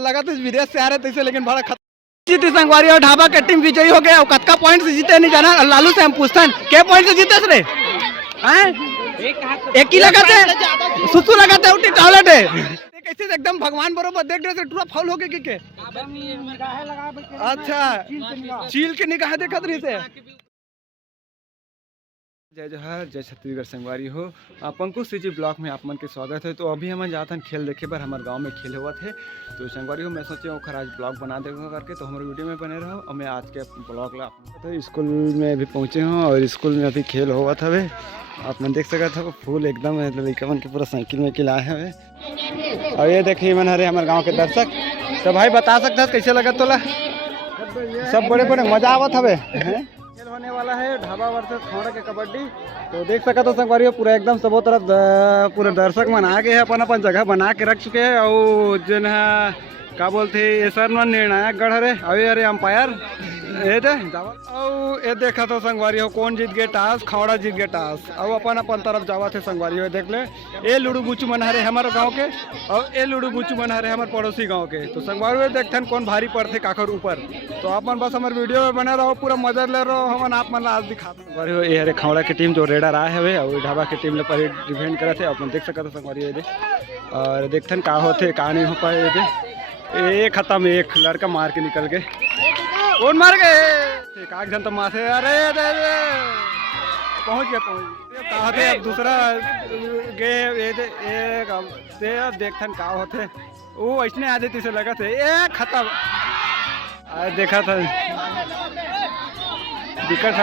लगा तो विदेश से आ रहे थे लेकिन बड़ा जीती संगवारी और ढाबा के टीम विजयी हो गया। कतका पॉइंट से जीते नहीं जाना। लालू से हम पूछते हैं क्या पॉइंट से जीते रे? एक ही लगाते सुसु लगाते उठी टॉयलेट है कैसे एकदम भगवान बरोबर देख रहे थे पूरा फाउल हो गए के अच्छा चील के निगाह देखत रही से। जय जोहर जय छत्तीसगढ़ संगवारी हो पंकुश सिटी ब्लॉक में आप मन के स्वागत है। तो अभी हम जाते हैं खेल देखे पर हमारे गांव में खेल हुआ थे तो संगवारी हो मैं सोचे ओखर आज ब्लॉग बना देगा करके तो हमारे वीडियो में बने रहो और मैं आज के ब्लॉग ला तो स्कूल में अभी पहुँचे हूँ और स्कूल में अभी खेल हुआ था वे आप मन देख सकते था फूल एकदम लड़का मन के पूरा साइकिल में खिलाए हैं और ये देखिए मन हरे हमारे गाँव के दर्शक तो भाई बता सकता कैसे लगा तोला सब बड़े बड़े मजा आवत हवे खेल होने वाला है ढाबा वर्सेस खौड़ा के कबड्डी। तो देख सका तो संगवारी पूरा एकदम सबो तरफ पूरे दर्शक मन आ गए हैं अपन अपन जगह बना के रख चुके हैं और जन का बोलते ये सर मन निर्णायक गढ़ हरे अवे अरे अंपायर ये देखा तो संगवारी हो कौन जीत गए टास खौड़ा जीत गए टास और अपन अपन तरफ जावा थे संगवारी हो देख ले ये लुडू गुचू मन हरे हमारे गाँव के और ये लुडू गुचू मन हरे हमारे पड़ोसी गाँव के। तो संगवारी देखते कौन भारी पड़ते काकर ऊपर तो अपन बस हमारे वीडियो में बने रहो पूरा मजा ले रहो हम आप मन आज दिखा संगवारी हो ये हरे खौड़ा की टीम जो रेडर आए हुए और ढाबा की टीम पर डिफेंड करे थे अपन देख सकते संगवारी दे और देखते का होते का नहीं हो पाए एक खत्म एक लड़का मार के निकल गए कौन मार गए काग जन तो मासे अरे पहुंच गए अब दूसरा गए अब देखते का होते वो ऐसने आ जाती से लगा थे एक खत्म देखा था दिक्कत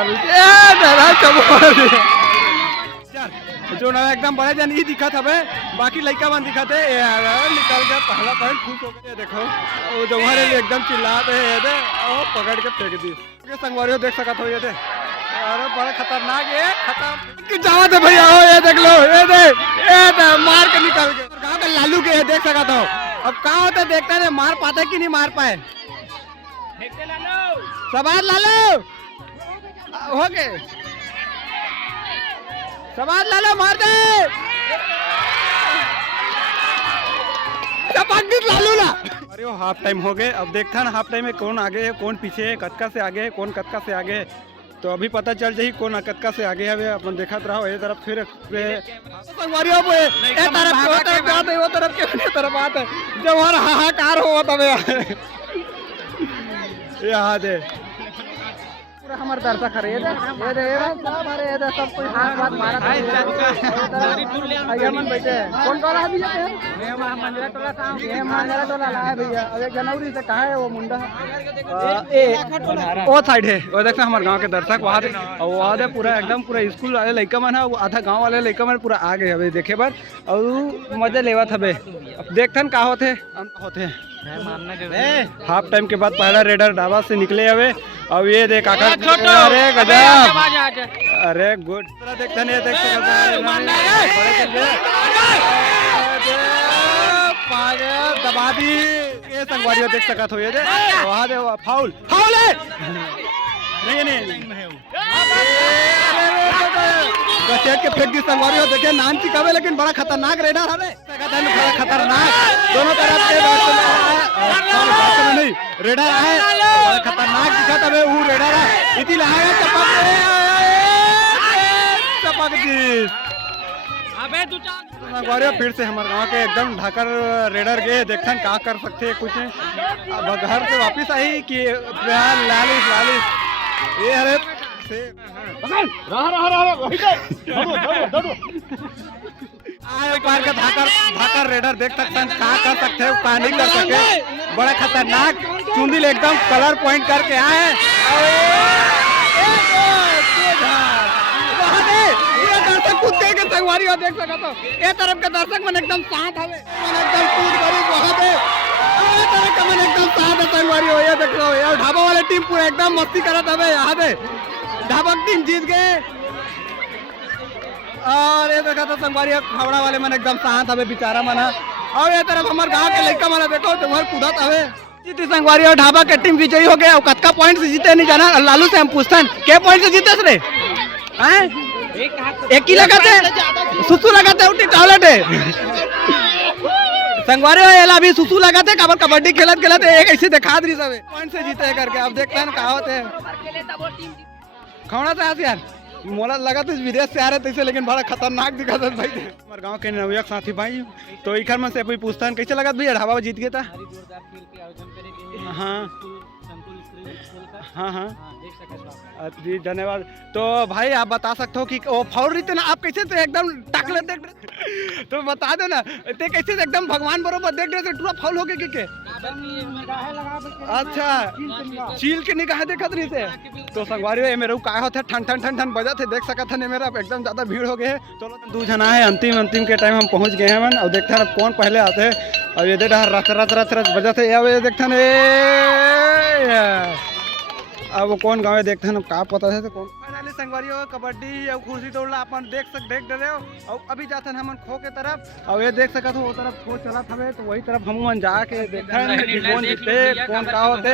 जो ना एकदम बड़े जन ही दिखा था बाकी लड़का बन दिखा थे निकल गया पहला पॉइंट खुश हो गया देखो वो जो हमारे लिए एकदम चिल्लाते हैं और पकड़ के फेंक दी संगवारी देख सका था ये थे अरे बड़ा खतरनाक है खत्म जावा थे भैया ये देख लो ये मार के निकल गए गाँव का लालू के देख सका था। अब कहाँ होता देखते थे मार पाते कि नहीं मार पाए सवाल लालू हो गए सवाल लालो मार दे लालू ला। अरे वो हाफ टाइम हो गए अब देखता ना हाफ टाइम में कौन आगे है कौन पीछे है कतका से आगे है कौन कतका से आगे है तो अभी पता चल जाए कौन कतका से आगे है अपन देखा रहो ये तरफ फिर वो तरफ आते जब हर हाहाकार हो तब यहाँ दे हमारे दर्शक खड़े ये सब अरे ये सब कोई हाथ हाथ मारा मन बैठे कौन टोला है भैया ये मंजरा टोला काम ये मंजरा टोला है भैया अब 1 जनवरी से कहाँ है वो मुंडा वो साइड है वो देखना हमारे गांव के दर्शक वहाँ दे और वहाँ दे पूरा एकदम पूरा स्कूल वाले लड़का मन है वो आधा गांव वाले लड़का मन पूरा आ गए अभी देखे बार और मजे लेवा था अब देखते का होते हाफ टाइम के बाद पहला रेडर ढाबा से निकले हुए अब ये देख अरे गजब अरे गुड देखते नहीं दबा दी ये संगवारी देख सका तो ये दे वहाँ दे फाउल फाउल है नहीं गसेट के फेंक दी संगवारी देखे नाम चिकावे लेकिन बड़ा खतरनाक रेडर है बड़ा खतरनाक दोनों तरफ के नहीं रेडर है बड़ा खतरनाक दिखा था वो रेडर है इति लगाया चपक दी अबे तू संगवारी फिर से हमारे गांव के एकदम ढाकर रेडर गए देखते हैं क्या कर सकते कुछ अब घर से वापिस आई कि लालिश ये अरे पार का धाकर रेडर देख सकते हैं क्या कर सकते हैं क्या नहीं कर सके बड़ा खतरनाक चुंदिल एकदम कलर पॉइंट करके आए दर्शक कुत्ते के संगवारी देख सका तो ये तरफ के दर्शक मन एकदम साथ हवे एकदम कूद करी बहुत है ये तरफ का मन एकदम साथ है संगवारी हो ये देख लो ये ढाबा वाले टीम पूरा एकदम मस्ती करत हवे यहाँ पे ढाबा टीम जीत गए और ये देखा तो संगवारी खवड़ा वाले मन एकदम शांत हवे बेचारा मना और ये तरफ हमारे गांव के लड़का मना देखो तुम्हारे कूदत हवे जीती संगवारी और ढाबा के टीम विजयी हो गया। कतका पॉइंट से जीते नहीं जाना। लालू से हम पूछते हैं क्या पॉइंट से जीते रे एक ही लगाते सुसु लगाते उठी टॉयलेट है संगवारी हो एला अभी सुसु लगा थे काबर कबड्डी खेलत खेलत एक ऐसे दिखा दी सब पॉइंट से जीते करके अब देखते हैं कहा होते हैं खौड़ा से आस यार मोला लगा तो विदेश से आ रहे थे लेकिन बड़ा खतरनाक दिखा था भाई हमारे गांव के नवयुवक साथी भाई तो इखर में से कोई पूछता है कैसे लगा भैया ढाबा जीत गया था हाँ हाँ हाँ जी धन्यवाद। तो भाई आप बता सकते हो कि वो फाउल रही थे ना आप कैसे थे एकदम टाकले देख रहे तो बता दो ना ते कैसे एकदम भगवान बरोबर देख रहे थे पूरा फाउल हो गया के अच्छा चील के निगाह देखत रही थे तो संगवारी मेरे का होते ठन ठन ठन ठन बजा थे देख सकत थे मेरा एकदम ज्यादा भीड़ हो गए तो दो जना है अंतिम के टाइम हम पहुंच गए हैं और देखते हैं कौन पहले आते हैं और ये देखा रच रच रच रच बजा थे ये देखते हैं अब वो कौन गाँव देखते हैं का पता है तो कौन फाइनली संगवारी हो कबड्डी और कुर्सी तोड़ला अपन देख रहे हो और अभी जाते हैं हम खो के तरफ और ये देख सकते हो वो तरफ खो चला था तो वही तरफ हम जाके देखते हैं कि कौन जीते कौन का होते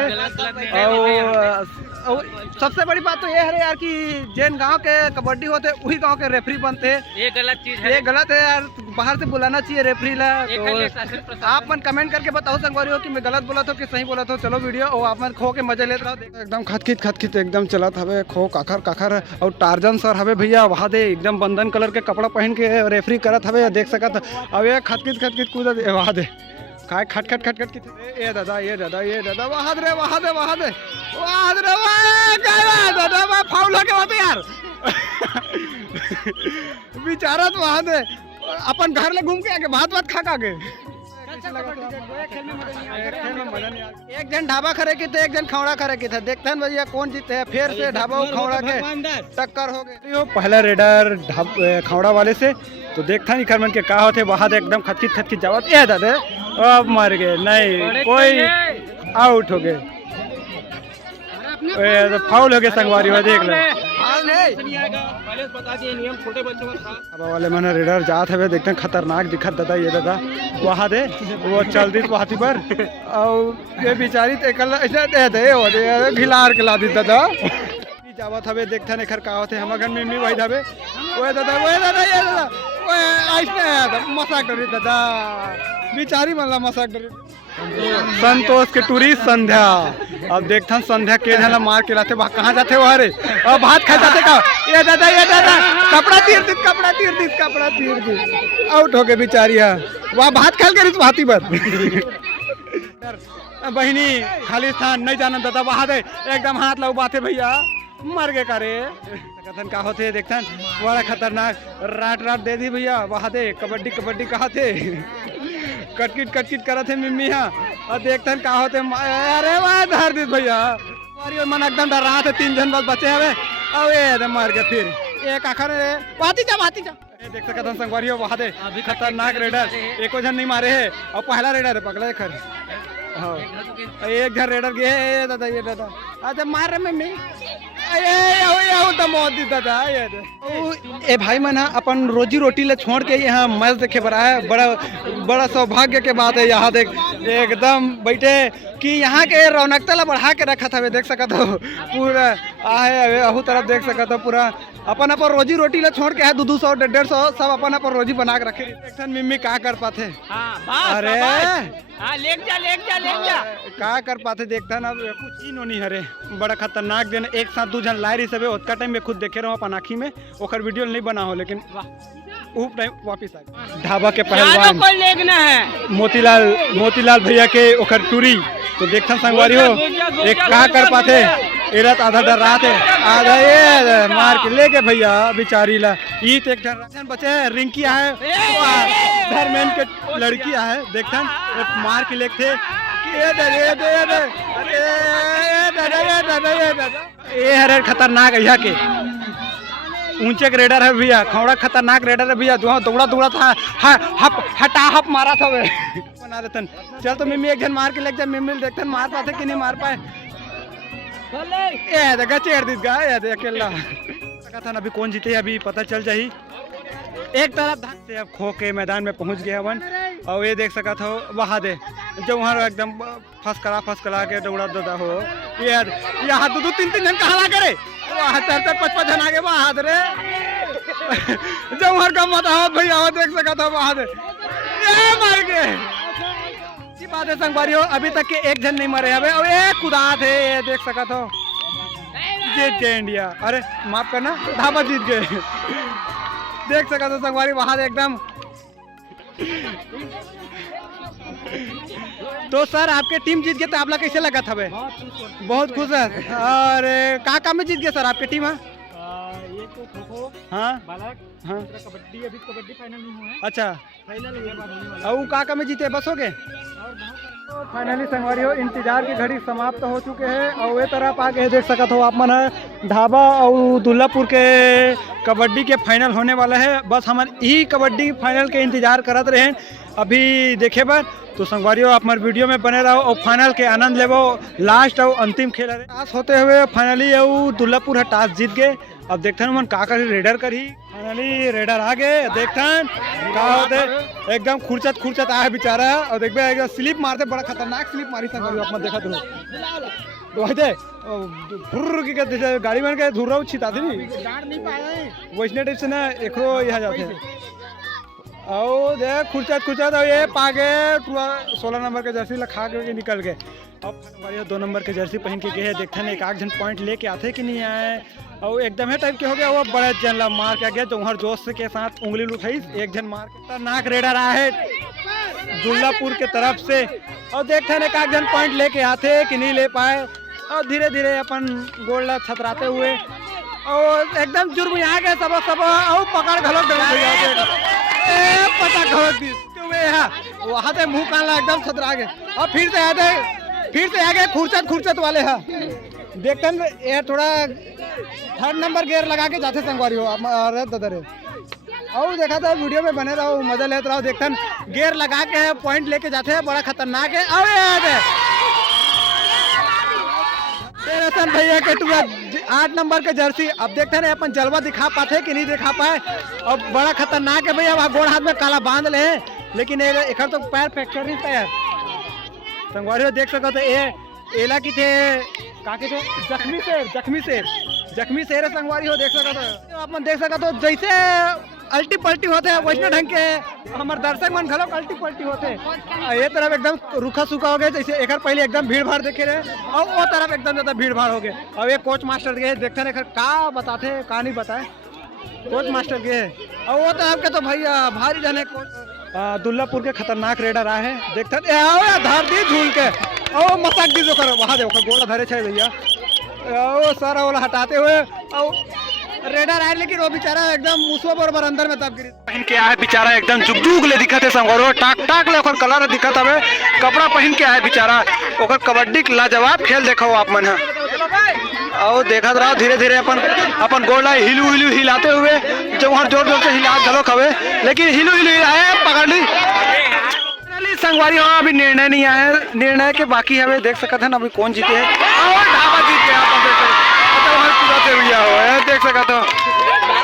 और सबसे बड़ी बात तो ये है यार कि जैन गांव के कबड्डी होते वही गांव के रेफरी बनते ये गलत चीज है ये गलत है यार बाहर से बुलाना चाहिए रेफरी ला तो आप मन कमेंट करके बताओ संगवारी हो कि मैं गलत बोला था कि सही बोला था चलो वीडियो और आप मन खो के मजे लेते रहो एकदम खतखित एकदम चला था खो काखर और टार्जन सर हवे भैया वहाँ दे एकदम बंधन कलर के कपड़ा पहन के रेफरी करत हवे देख सकत अब ये खतखित कूदा वहाँ दे काय खट ये दादा वहाँ दे दादा फाउल हो गया यार बेचारा तो वहाँ दे अपन घर ले घूम के आके भात खा के एक जन ढाबा खड़े की थे एक जन खौड़ा खड़े की थे देखते हैं भैया कौन जीते हैं फिर से ढाबा खौड़ा के टक्कर हो गई पहला रेडर खौड़ा वाले से तो देखता नहीं खरमन के कहा होते वहाँ एकदम खतखित जावत ये दादे अब मर गए नहीं कोई आउट हो गए तो फाउल हो गए संगवारी हो देख ले वाले मैंने रेडर जात है देखते हैं खतरनाक दिखत दादा ये दादा वहाँ दे वो चल दी हाथी पर और ये बेचारी घिलार के ला दी दादा जावत हवे देखते हैं खर का होते हम घर में वही धाबे वो दादा ये दादा मजाक डरी दादा बेचारी मतलब मजाक डरी संतोष के टूरी संध्या अब देखता संध्या के झला मार के लाते कहाँ जाते वो अरे अब भात खा जाते का ये दादा कपड़ा तीर दी आउट हो गए बेचारी वहाँ भात खाल कर भाती पर बहिनी खालिस्तान नहीं जाना दादा वहाँ दे एकदम हाथ लग बाते भैया मर गए का रे कथन का होते देखता बड़ा खतरनाक राट दे दी भैया वहाँ दे कबड्डी कहा थे कटकिट करा थे मिम्मी और देखते का होते अरे वाह धर दी भैया मन एकदम डर रहा था 3 जन बस बचे हवे अब ये मार के फिर एक आखिर भाती जा देख सकते हैं संगवारी हो वहाँ दे खतरनाक रेडर एको जन नहीं मारे है और पहला रेडर है पकड़े खर हाँ एक घर रेडर गए दादा ये दादा अच्छा मार रहे मम्मी दादा ए भाई मन अपन रोजी रोटी ले छोड़ के यहाँ मैच देखे बड़ा है बड़ा सौभाग्य के बात है यहाँ देख एकदम बैठे कि यहाँ के रौनकता ला बढ़ा के रखा था देख सकते हो पूरा आहे अहू तरफ देख सकते हो पूरा अपन रोजी रोटी ला छोड़ के है 200 150 सब अपन रोजी बना के रखे देखन मिम्मी का कर पाते अरे ले जा का कर पाते देखता ना कुछ ही नहीं हरे बड़ा खतरनाक दिन एक साथ 2 जन लाए रही सब उतना टाइम में खुद देखे रहो अपन आँखी में ओकर वीडियो नहीं बना हो लेकिन टाइम वापिस आ ढाबा के पहलवान मोतीलाल भैया के ओकर टूरी तो देखता संगवारी हो एक का कर पाते एरत आधा डर रहा थे आधा ये मार के लेके भैया बेचारी ला ई तो एक जन बचे रिंकी है धर्मेंद्र के लड़की है देखता मार के लेके ये हरे खतरनाक यहाँ के ऊंचे के रेडर है भैया खौड़ा खतरनाक रेडर है भैया दौड़ा था हप मारा था वे बना देते चल तो मिम्मी एक जन मार के लेके जा मिम्मी देखते मार पाते कि नहीं मार पाए ये देखा चेड़ दी अकेला था अभी कौन जीते अभी पता चल जाही एक तरफ से अब खो के मैदान में पहुंच गया वन और ये देख सका था वहाँ दे जो वहाँ एकदम फंस के दौड़ा दादा हो यार यहाँ 2-3 जन कहा करे वहाँ 4-5 जन आगे वहाँ रे जो वहाँ का मत हो भैया देख सका था वहाँ दे मार के बात है संगवारी हो, अभी तक के एक जन नहीं मरे हवे और एक खुदा थे, ये देख सकत हो जीत गए इंडिया। अरे माफ करना, ढाबा जीत गए। देख सकत हो संगवारी वहां एकदम। तो सर आपके टीम जीत गए तो आप लोग कैसे लगा था? बहुत खुश है। और कहाँ में जीत गए सर आपकी टीम? ये तो खो-खो, हाँ बालक, हाँ कबड्डी, अभी कबड्डी फाइनल नहीं हुआ है। अच्छा, फाइनल ये बार होने वाला और कहाँ में जीते बस हो गए? और बहुत फाइनली संगवारी हो इंतजार की घड़ी समाप्त हो चुके हैं और वे तरफ आगे देख सकत हो आप मन है ढाबा और दुल्लापुर के कबड्डी के फाइनल होने वाला है। बस हमारे यही कबड्डी फाइनल के इंतजार करत रहे अभी देखे बर। तो संगवारियों आप हमारे वीडियो में बने रहो और फाइनल के आनंद लेवो। लास्ट और अंतिम खेल है टॉस होते हुए फाइनली और दुल्लापुर है टॉस जीत गए। अब देखते मन का करी रेडर करी, फाइनली रेडर आ गए। देखते का होते एकदम खुरचत आया बेचारा और देखबे स्लिप मारते, बड़ा खतरनाक स्लिप मारी संगवारियों आप देखत रहो। वही दे गाड़ी बन के धुर रहा छिता थी वैष्णो टाइप से ना एकरो यहाँ जाते और देख खुरचत और ये पागे 16 नंबर के जर्सी लखा के निकल गए। अब हमारे 2 नंबर के जर्सी पहन के गए। देखते हैं एक आध जन पॉइंट लेके आते कि नहीं आए और एकदम है टाइप के हो गया। वो बड़े जन ला मार के गया जो हर जोश के साथ उंगली उठाई, एक जन मार के नाक रेडर आया है दुल्लापुर के तरफ से। और देखते हैं एक आध जन पॉइंट लेके आते कि नहीं ले पाए और धीरे धीरे अपन गोल ला छतराते हुए और एकदम जुर्म आ गए सब और पकड़ घलोक पता घलोक वहाँ से मुँह कान ला एकदम छतरा गए और फिर से आ गए खुरचत वाले है। देखते हैं ये थोड़ा 3rd नंबर गेयर लगा के जाते संगवारी हो ददरे और देखा था वीडियो में बने रहो, मजा लेते रहो। देखते हैं गेयर लगा के पॉइंट लेके जाते हैं, बड़ा खतरनाक है। और भैया के 8 नंबर के जर्सी। अब देखते हैं अपन जलवा दिखा पाते कि नहीं दिखा पाए और बड़ा खतरनाक है भैया। वहाँ गोड़ हाथ में काला बांध ले लेकिन एक तो पैर फ्रैक्चर नहीं था यार संगवारी देख सको तो ये एला की थे काके थे जख्मी शेर संगवारी हो देख सको तो अपन देख सको तो जैसे अल्टी पल्टी होते हैं वैष्णो ढंग के हमारे दर्शक मन घलो अल्टी पल्टी होते ये तरफ एकदम रूखा सूखा हो गया। जैसे एक पहले एकदम भीड़ भाड़ देखे रहे और वो तरफ एकदम ज्यादा भीड़ भाड़ हो गए। अब ये कोच मास्टर गए देखते हैं का बताते का नहीं बताए कोच मास्टर गए और वो तरफ के तो भैया भारी जाने कोच दुल्लापुर के खतरनाक रेडर आए हैं। देखते धर दी झूल के ओ मसाक दी जो कर वहाँ देखो गोला धरे छे भैया ओ सारा वाला हटाते हुए और रेडर आए लेकिन वो बेचारा एकदम मुसवा बराबर अंदर में तब गिरी पहन के आए बेचारा एकदम जुगजुग ले दिखत है संगवारो टाक ले ओकर कलर दिखत हवे कपड़ा पहन के आए बेचारा ओकर कबड्डी लाजवाब खेल देखो आप मन है और देखत रहो धीरे धीरे अपन गोला हिलू हिलाते हुए जो वहाँ जोर से हिला घलोक हवे लेकिन हिलू आए पकड़ ली संगवारी हो। अभी निर्णय नहीं आया, निर्णय के बाकी हमें देख सकते हैं अभी कौन जीते हैं और ढाबा जीत गया देख सकते हो।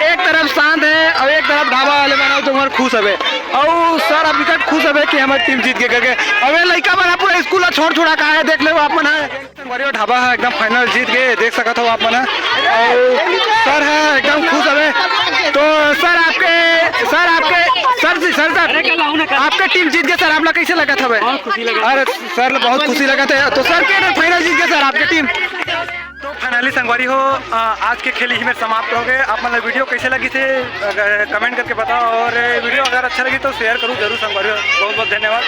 एक तरफ शांत है और एक तरफ ढाबा वाले बना तो हमारे खुश है और सर अभी तक खुश है कि हमारी टीम जीत के करके अबे लड़का बना पूरा स्कूल छोड़ का है देख ले आप मन है संगवारी ढाबा है एकदम फाइनल जीत गए देख सकते हो आप मन है और सर है एकदम खुश है। तो सर आपके टीम जीत गए सर आप लोग कैसे लगा था? अरे सर बहुत खुशी लगा था। तो सर के फाइनल जीत गए सर आपके टीम। तो फाइनली संगवारी हो आज के खेल ही में समाप्त हो गए। आप मतलब वीडियो कैसे लगी थे कमेंट करके बताओ और वीडियो अगर अच्छा लगी तो शेयर करूँ जरूर संगवारी हो। बहुत बहुत धन्यवाद।